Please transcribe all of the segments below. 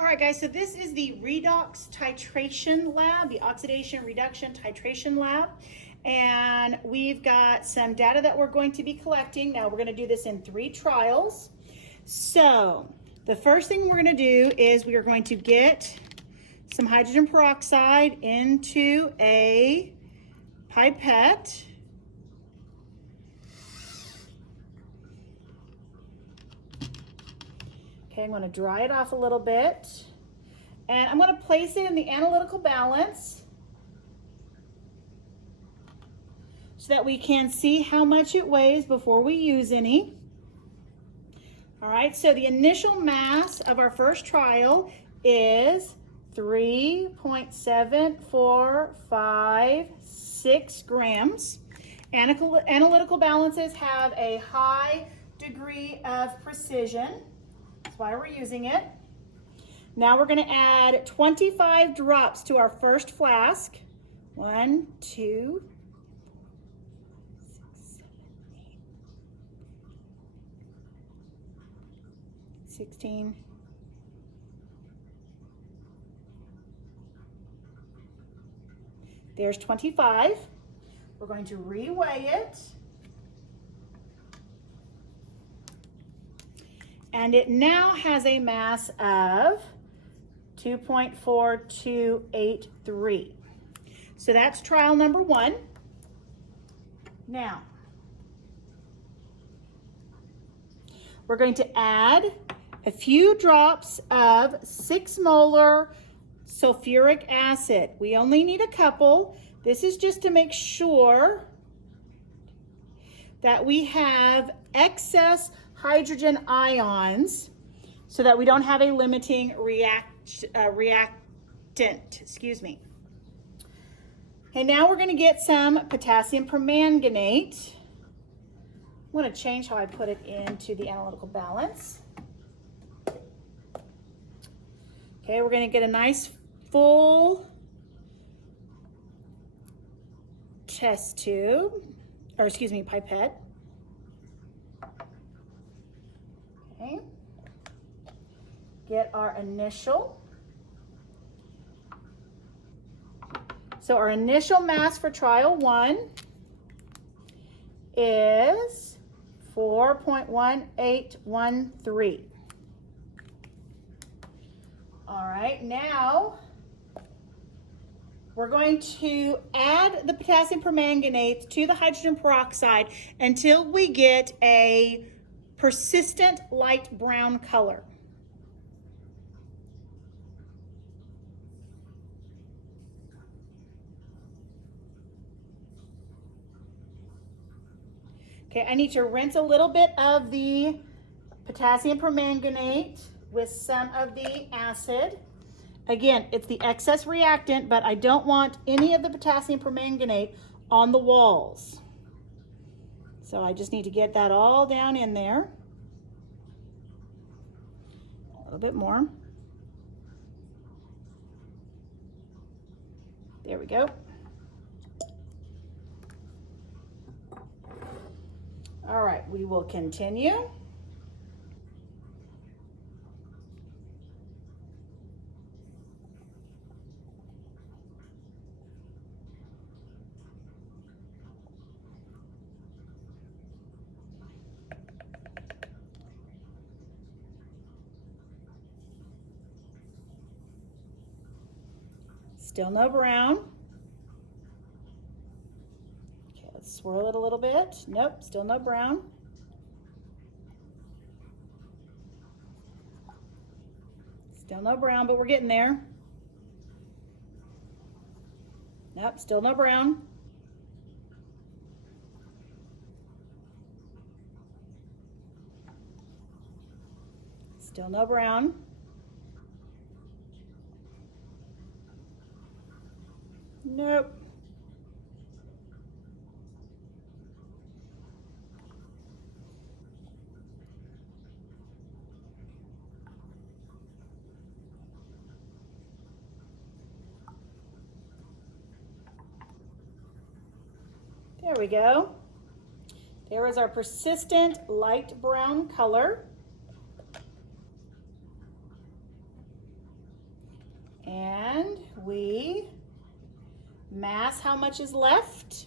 All right, guys, so this is the Redox Titration Lab, the Oxidation Reduction Titration Lab. And we've got some data that we're going to be collecting. Now, we're going to do this in 3 trials. So, the first thing we're going to do is we are going to get some hydrogen peroxide into a pipette. Okay, I'm going to dry it off a little bit. And I'm going to place it in the analytical balance so that we can see how much it weighs before we use any. All right, so the initial mass of our first trial is 3.7456 grams. Analytical balances have a high degree of precision. That's why we're using it. Now we're going to add 25 drops to our first flask. 1, 2, 6, 7, 8, 16. There's 25. We're going to reweigh it. And it now has a mass of 2.4283. So that's trial number 1. Now, we're going to add a few drops of 6 molar sulfuric acid. We only need a couple. This is just to make sure that we have excess hydrogen ions so that we don't have a limiting reactant, excuse me. And now we're going to get some potassium permanganate. I'm going to change how I put it into the analytical balance. Okay, we're going to get a nice full test tube, or excuse me, pipette. Okay. Get our initial. So our initial mass for trial 1 is 4.1813. All right, now we're going to add the potassium permanganate to the hydrogen peroxide until we get a persistent light brown color. Okay, I need to rinse a little bit of the potassium permanganate with some of the acid. Again, it's the excess reactant, but I don't want any of the potassium permanganate on the walls. So I just need to get that all down in there. A little bit more. There we go. All right, we will continue. Still no brown. Okay, let's swirl it a little bit. Nope, still no brown. Still no brown, but we're getting there. Nope, still no brown. Still no brown. Nope. There we go. There is our persistent light brown color. And we mass how much is left.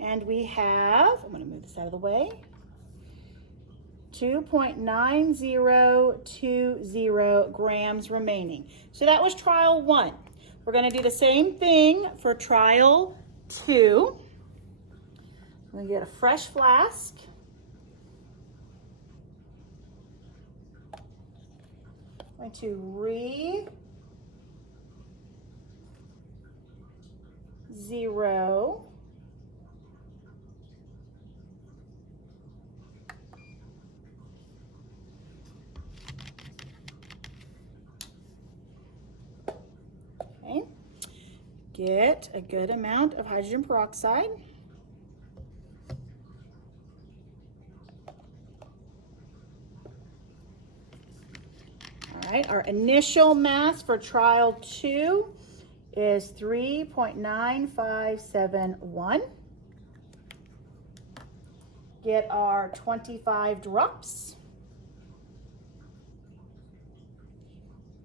And we have, I'm going to move this out of the way, 2.9020 grams remaining. So that was trial 1. We're going to do the same thing for trial 2. I'm going to get a fresh flask. I'm going to re-zero. Okay. Get a good amount of hydrogen peroxide. All right, our initial mass for trial 2 is 3.9571. Get our 25 drops.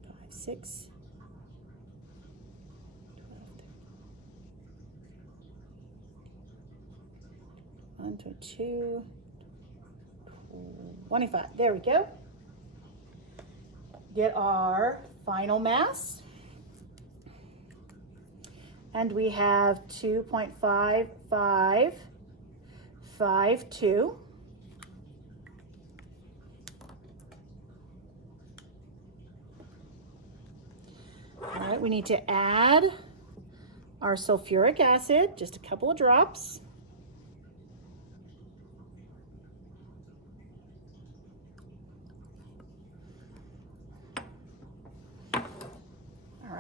5, 6, 12, 1, 2, 25. There we go. Get our final mass. And we have 2.5552. All right, we need to add our sulfuric acid, just a couple of drops. All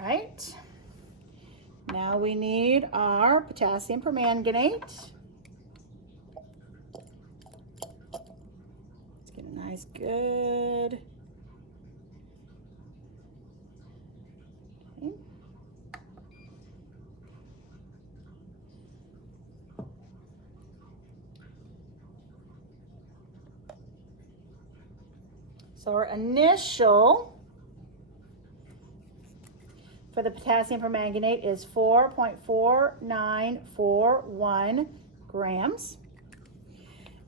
right. Now we need our potassium permanganate. Let's get a nice good. Okay. So our initial for the potassium permanganate is 4.4941 grams.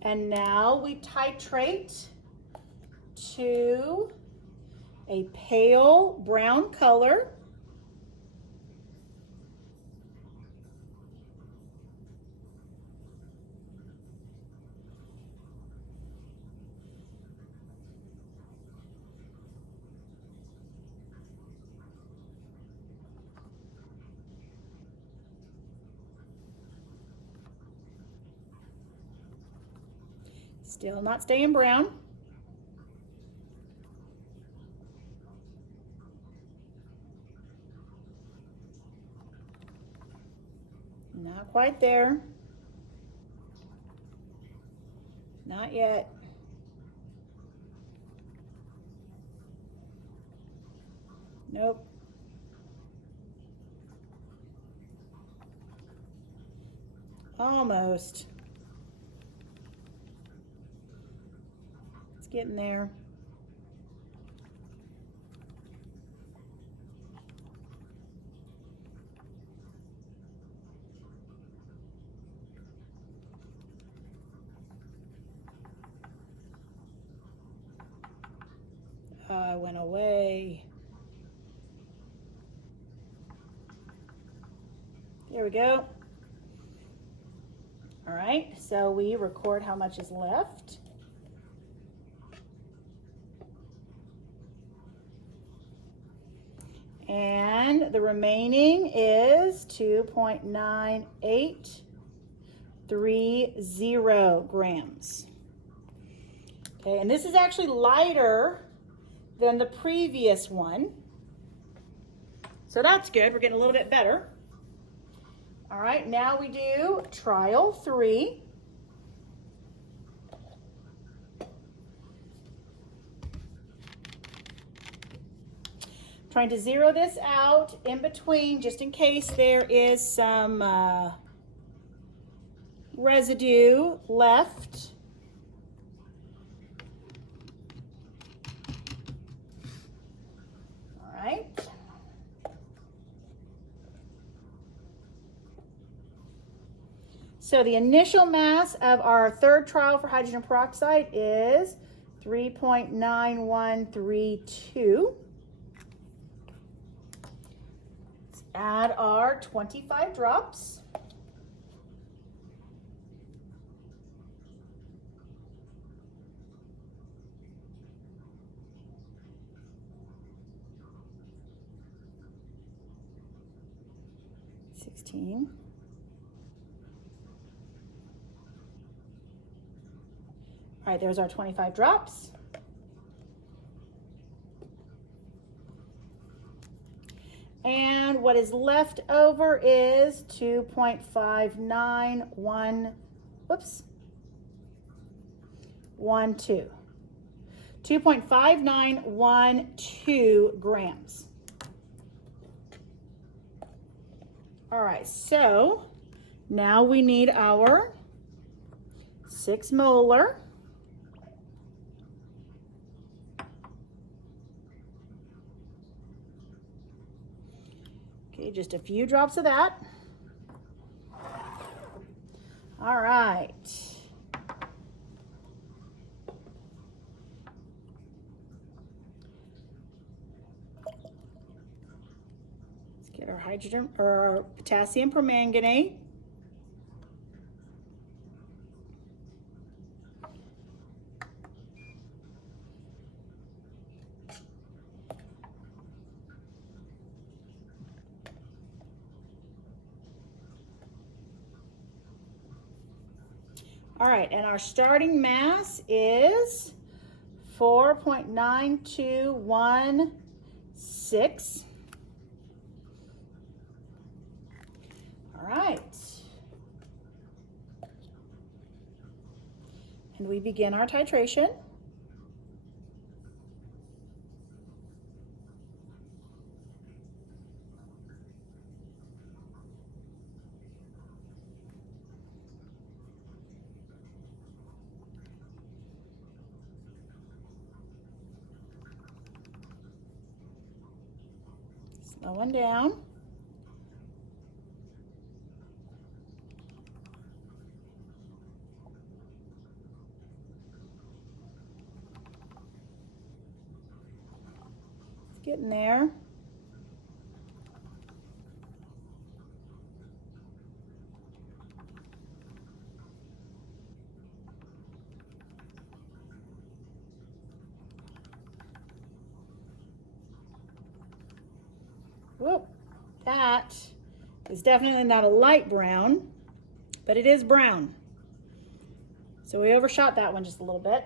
And now we titrate to a pale brown color. Still not staying brown. Not quite there. Not yet. Nope. Almost. It's getting there. I went away. There we go. All right, so we record how much is left. And the remaining is 2.9830 grams. Okay, and this is actually lighter than the previous one. So that's good, we're getting a little bit better. All right, now we do trial 3. Trying to zero this out in between just in case there is some residue left. All right. So the initial mass of our third trial for hydrogen peroxide is 3.9132. Let's add our 25 drops. All right, there's our 25 drops. And what is left over is 2.591, whoops, 12. 2.5912 grams. All right, so now we need our 6 molar. Okay, just a few drops of that. All right. Let's get our hydrogen or our potassium permanganate. All right, and our starting mass is 4.9216. All right. And we begin our titration. Slowing down. It's getting there. Whoop, that is definitely not a light brown, but it is brown. So we overshot that one just a little bit.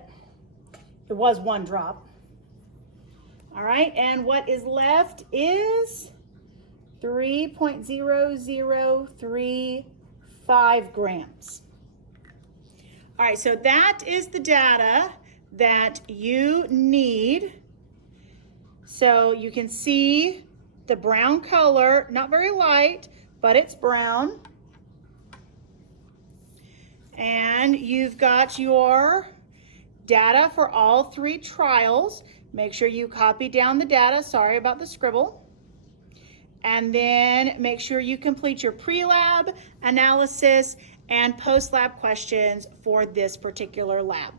It was 1 drop. All right, and what is left is 3.0035 grams. All right, so that is the data that you need. So you can see the brown color, not very light, but it's brown. And you've got your data for all 3 trials. Make sure you copy down the data. Sorry about the scribble. And then make sure you complete your pre-lab analysis and post-lab questions for this particular lab.